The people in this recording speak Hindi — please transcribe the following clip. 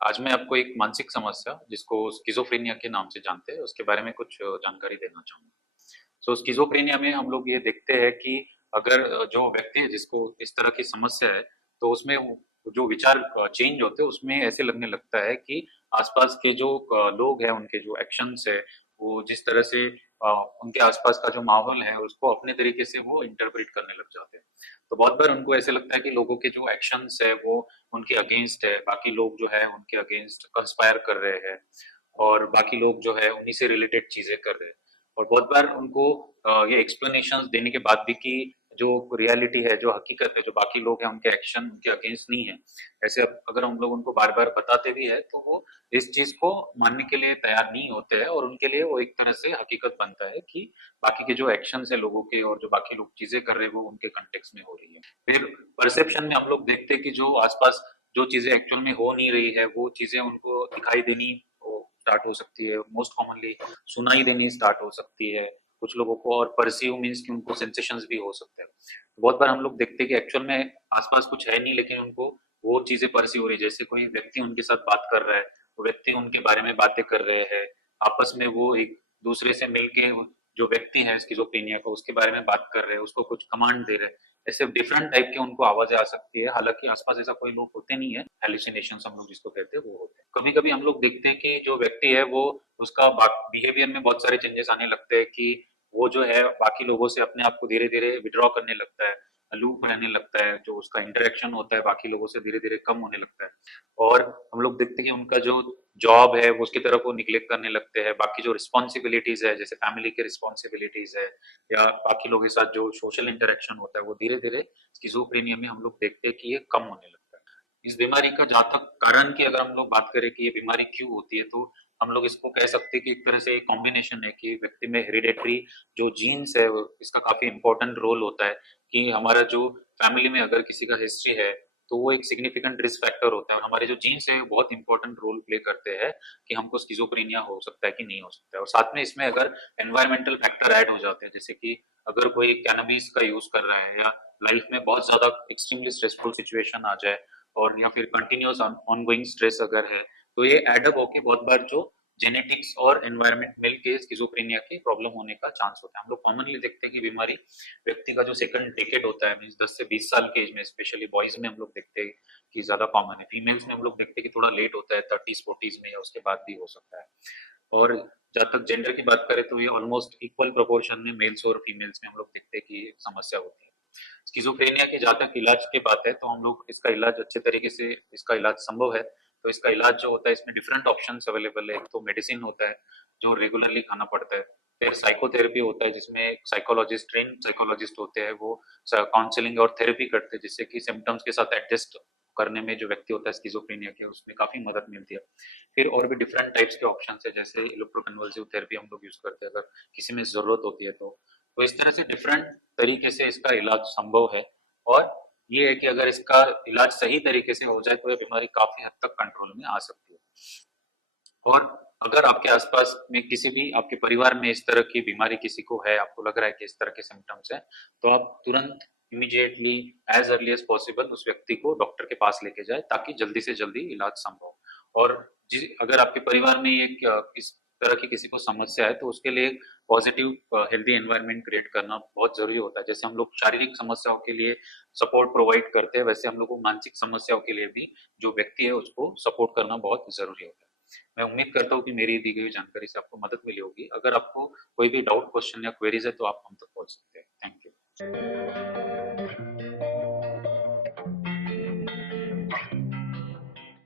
आज मैं आपको एक मानसिक समस्या जिसको स्किज़ोफ्रेनिया के नाम से जानते हैं, उसके बारे में कुछ जानकारी देना चाहूँगा। सो स्किज़ोफ्रेनिया में हम लोग ये देखते हैं कि अगर जो व्यक्ति है जिसको इस तरह की समस्या है, तो उसमें जो विचार चेंज होते हैं, उसमें ऐसे लगने लगता है कि आसपास के जो लोग हैं, उनके जो एक्शंस है, वो जिस तरह से अ, उनके आसपास का जो माहौल है, उसको अपने तरीके से वो इंटरप्रेट करने लग जाते हैं। तो बहुत बार उनको ऐसे लगता है कि लोगों के जो एक्शंस है, वो उनके अगेंस्ट है, बाकी लोग जो है उनके अगेंस्ट कंस्पायर कर रहे हैं और बाकी लोग जो है उन्हीं से रिलेटेड चीजें कर रहे हैं। और बहुत बार उनको ये एक्सप्लेनेशंस देने के बाद भी कि जो रियलिटी है, जो हकीकत है, जो बाकी लोग हैं उनके एक्शन उनके अगेंस्ट नहीं है, ऐसे अगर हम लोग उनको बार बार बताते भी है, तो वो इस चीज को मानने के लिए तैयार नहीं होते हैं और उनके लिए वो एक तरह से हकीकत बनता है कि बाकी के जो एक्शन है लोगों के और जो बाकी लोग चीजें कर रहे हैं वो उनके कंटेक्स्ट में हो रही है। फिर परसेप्शन में हम लोग देखते हैं कि जो आसपास जो चीजें एक्चुअल में हो नहीं रही है, वो चीजें उनको दिखाई देनी स्टार्ट हो सकती है। मोस्ट कॉमनली सुनाई देनी स्टार्ट हो सकती है कुछ लोगों को, और परसीव मीन्स कि उनको सेंसेशंस भी हो सकते हैं। बहुत बार हम लोग देखते हैं कि एक्चुअल में आसपास कुछ है नहीं, लेकिन उनको वो चीजें परसीव हो रही है। जैसे कोई व्यक्ति उनके साथ बात कर रहा है, वो व्यक्ति उनके बारे में बातें कर रहे हैं, आपस में वो एक दूसरे से मिलके जो व्यक्ति है स्किज़ोफ्रेनिया का, उसके बारे में बात कर रहे हैं, उसको कुछ कमांड दे रहे हैं। ऐसे डिफरेंट टाइप के उनको आवाजें आ सकती है, हालांकि आसपास ऐसा कोई लोग होते नहीं है। हेलुसिनेशंस हम लोग जिसको कहते हैं वो होते हैं। कभी कभी हम लोग देखते हैं कि जो व्यक्ति है वो उसका बिहेवियर में बहुत सारे चेंजेस आने लगते हैं कि वो जो है बाकी लोगों से अपने आप को धीरे धीरे विड्रॉ करने लगता है, अलूप रहने लगता है, जो उसका इंटरेक्शन होता है बाकी लोगों से धीरे धीरे कम होने लगता है। और हम लोग देखते हैं कि उनका जो जॉब है वो उसकी तरफ वो निग्लेक्ट करने लगते हैं। बाकी जो रिस्पॉन्सिबिलिटीज है, जैसे फैमिली की रिस्पॉन्सिबिलिटीज है या बाकी लोगों के साथ जो सोशल इंटरेक्शन होता है, वो धीरे धीरे स्किज़ोफ्रेनिया में हम लोग देखते हैं कि ये कम होने लगता है। इस बीमारी का जहाँ तक कारण की अगर हम लोग बात करें कि ये बीमारी क्यों होती है, तो हम लोग इसको कह सकते हैं कि एक तरह से एक कॉम्बिनेशन है कि व्यक्ति में हेरिडेटरी जो जीन्स है इसका काफी इंपॉर्टेंट रोल होता है कि हमारा जो फैमिली में अगर किसी का हिस्ट्री है, तो वो एक सिग्निफिकेंट रिस्क फैक्टर होता है और हमारे जो जीन्स है वो बहुत इंपॉर्टेंट रोल प्ले करते हैं कि हमको स्किज़ोफ्रेनिया हो सकता है कि नहीं हो सकता है। और साथ में इसमें अगर एनवायरमेंटल फैक्टर ऐड हो जाते हैं, जैसे कि अगर कोई कैनबिस का यूज कर रहा है या लाइफ में बहुत ज्यादा एक्सट्रीमली स्ट्रेसफुल सिचुएशन आ जाए और या फिर कंटिन्यूअस ऑनगोइंग स्ट्रेस अगर है, तो ये एडअप होके बहुत बार जो जेनेटिक्स और एनवायरमेंट मिलके स्किज़ोफ्रेनिया की प्रॉब्लम होने का चांस होता है। हम लोग कॉमनली देखते हैं कि बीमारी व्यक्ति का जो सेकंड डेकेड होता है, मीन्स 10 से 20 साल के एज में, स्पेशली बॉयज में हम लोग देखते हैं कि ज्यादा कॉमन है। फीमेल्स में हम लोग देखते हैं कि थोड़ा लेट होता है, 30s 40s में या उसके बाद भी हो सकता है। और जहाँ तक जेंडर की बात करें तो ये ऑलमोस्ट इक्वल प्रोपोर्शन में मेल्स और फीमेल्स में हम लोग देखते हैं कि ये समस्या होती है। स्किज़ोफ्रेनिया की जहाँ तक इलाज की बात है, तो हम लोग इसका इलाज अच्छे तरीके से, इसका इलाज संभव है। तो इसका इलाज जो होता है, इसमें डिफरेंट ऑप्शंस अवेलेबल है। एक तो मेडिसिन होता है जो रेगुलरली खाना पड़ता है। फिर साइकोथेरेपी होता है जिसमें साइकोलॉजिस्ट, ट्रेन साइकोलॉजिस्ट होते हैं, वो काउंसलिंग और थेरेपी करते हैं जिससे कि सिम्टम्स के साथ एडजस्ट करने में जो व्यक्ति होता है स्किज़ोफ्रेनिया के, उसमें काफी मदद मिलती है। फिर और भी डिफरेंट टाइप्स के ऑप्शंस है, जैसे इलेक्ट्रोकन्वल्सिव थेरेपी हम लोग यूज करते हैं अगर किसी में जरूरत होती है तो इस तरह से डिफरेंट तरीके से इसका इलाज संभव है। और ये है कि अगर इसका इलाज सही तरीके से हो जाए तो ये बीमारी काफी हद तक कंट्रोल में आ सकती है। और अगर आपके आसपास में किसी भी आपके परिवार में इस तरह की बीमारी किसी को है, आपको लग रहा है कि इस तरह के सिम्टम्स है, तो आप तुरंत immediately as early as possible उस व्यक्ति को डॉक्टर के पास लेके जाए ताकि जल्दी से जल्दी इलाज संभव। और अगर आपके परिवार में ये इस तरह की किसी को समस्या है, तो उसके लिए पॉजिटिव हेल्दी एनवायरनमेंट क्रिएट करना बहुत जरूरी होता है। जैसे हम लोग शारीरिक समस्याओं के लिए सपोर्ट प्रोवाइड करते हैं, वैसे हम लोग को मानसिक समस्याओं के लिए भी जो व्यक्ति है उसको सपोर्ट करना बहुत जरूरी होता है। मैं उम्मीद करता हूँ कि मेरी दी गई जानकारी से आपको मदद मिली होगी। अगर आपको कोई भी डाउट, क्वेश्चन या क्वेरीज है तो आप हम तक पहुँच सकते हैं। Thank you.